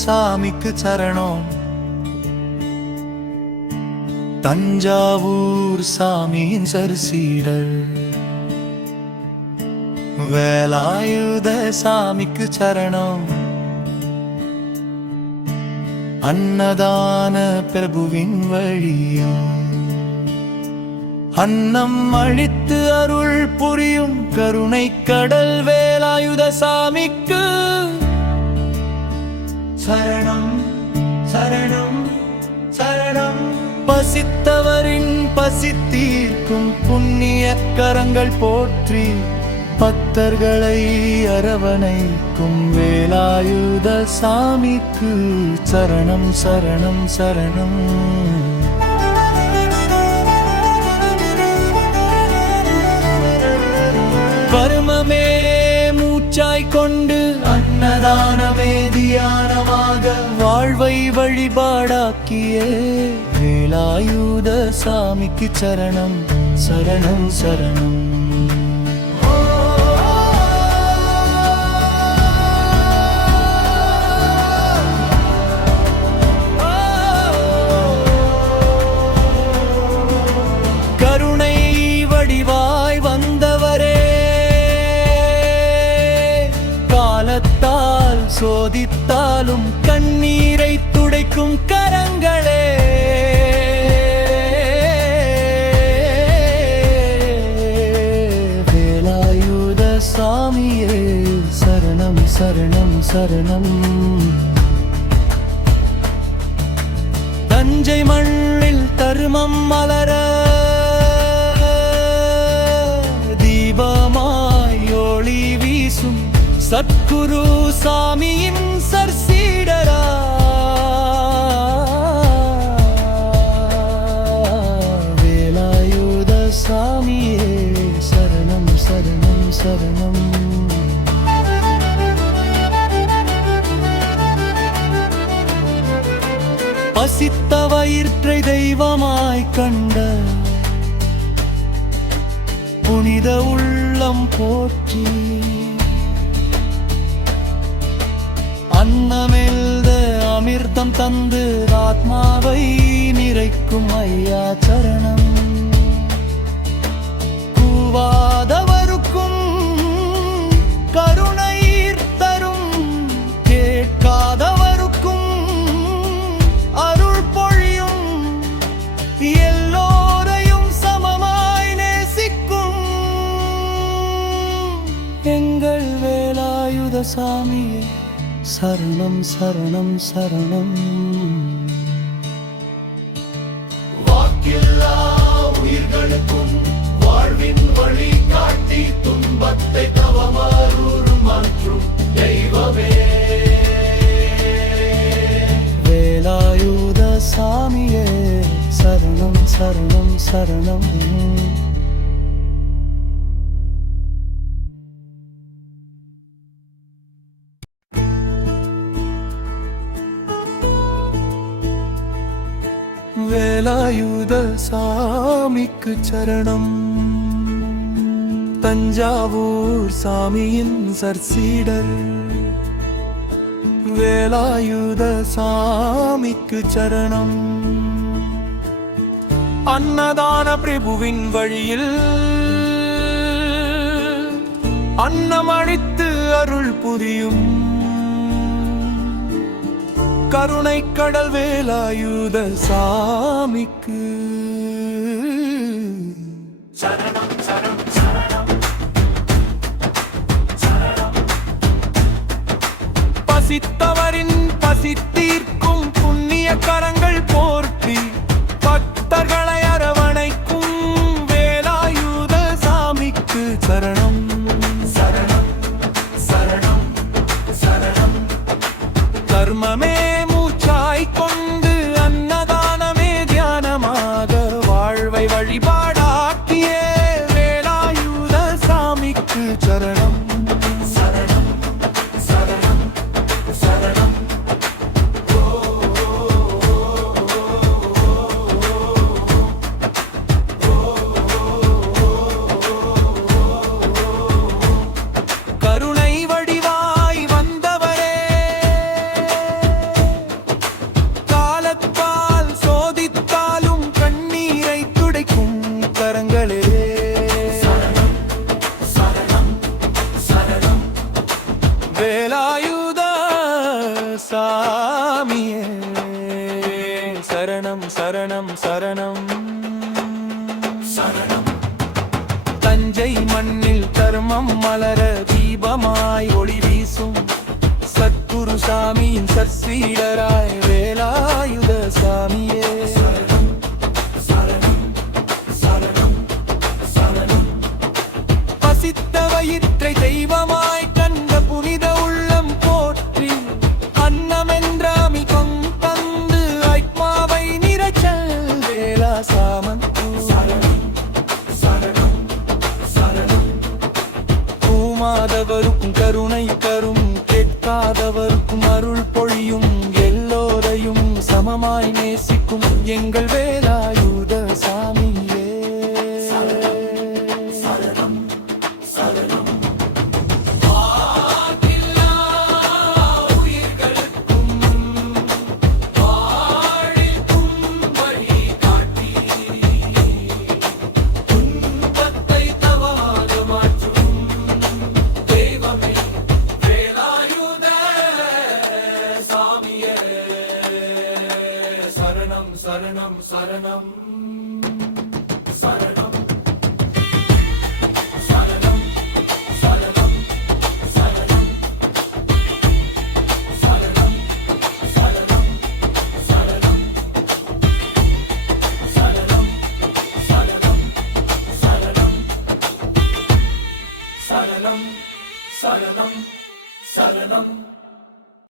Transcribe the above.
சாமிக்கு சரணம். தஞ்சாவூர் சாமியின் சரிசீடர் வேலாயுத சாமிக்கு சரணம். அன்னதான பிரபுவின் வழியும் அன்னம் அழித்து அருள் புரியும் கருணை கடல் வேலாயுத சாமிக்கு சரணம் சரணம் சரணம். பசித்தவரின் பசி தீர்க்கும் புண்ணிய கரங்கள் போற்றி பக்தர்களை அரவணைக்கும் வேலாயுத சாமிக்கு சரணம் சரணம் சரணம். பரமமே மூச்சாய் கொண்டு அன்னதானமே தியானமாக வாழ்வை வழிபாடாக்கிய வேலாயுத சாமிக்கு சரணம் சரணம் சரணம். கருணை வடிவாய் வந்தவரே, காலத்தால் சோதித்தாலும் கண்ணீரை துடைக்கும் கரங்களே, வேலாயுத சாமியே சரணம் சரணம் சரணம். தஞ்சை மண்ணில் தருமம் மலர தீபமாய் ஒளி வீசும் சத்குரு சாமியின் சர்சீடரா, வேலாயுத சாமியே சரணம் சரணம் சரணம். பசித்த வயிற்றை தெய்வமாய் கண்ட புனித உள்ளம் போற்றி அன்னமெல்த அமிர்தம் தந்து ஆத்மாவை நிறைக்கும் ஐயா சரணம். கூவாதவருக்கும் கருணை தரும், கேட்காதவருக்கும் அருள் பொழியும், எல்லோரையும் சமமாய் நேசிக்கும் எங்கள் வேலாயுத சாமியே சரணம் சரணம் சரணம். வாக்கில்லா உயிர்களுக்கும் வாழ்வின் வழி காட்டி துன்பத்தை தவமாறு மாற்றும் தெய்வமே, வேலாயுத சாமியே சரணம் சரணம் சரணம். வேலாயுத சாமிக்கு சரணம். தஞ்சாவூர் சாமியின் சர்சீடர் வேலாயுத சாமிக்கு சரணம். அன்னதான பிரபுவின் வழியில் அன்னம் அழித்து அருள் புரியும் கருணை கடல் வேலாயுத சாமிக்கு சரணம் சரணம் சரணம் சரணம். பசித்தவரின் பசி தீர்க்கும் புண்ணிய கரங்கள் போற்றி பக்தர்களை அரவணைக்கும் வேலாயுத சாமிக்கு சரணம் சரணம் சரணம் சரணம். கர்மமே மூச்சாய் கொண்டு அன்னதானமே தியானமாக வாழ்வை வழிபாடாக்கிய வேலாயுத சாமிக்கு சரணம் சரணம் சரணம் சரணம். கருணை வடிவாய் வந்தவரே, தஞ்சை மண்ணில் தர்மம் மலர தீபமாய் ஒளி வீசும் சத்குரு சாமியின் சற்சீடராய் வேலாயுத சாமியே பசித்த வயிற்றை தெய்வமாய் கண்ட புனித உள்ளம் போற்றி அன்னமென்றாமிகம் தந்து ஆத்மாவை நிறைச்சல் வேலா சாமன் கூமாதவருக்கும் கருணை தரும் கேட்காதவருக்கும் அருள் பொழியும் எல்லோரையும் சமமாய் நேசிக்கும் எங்கள் வேலாயுத சாமியே சரணம் சரணம் சரணம் சரணம் சரணம் சரணம் சரணம் சரணம் சரணம் சரணம் சரணம் சரணம் சரணம் சரணம் சரணம்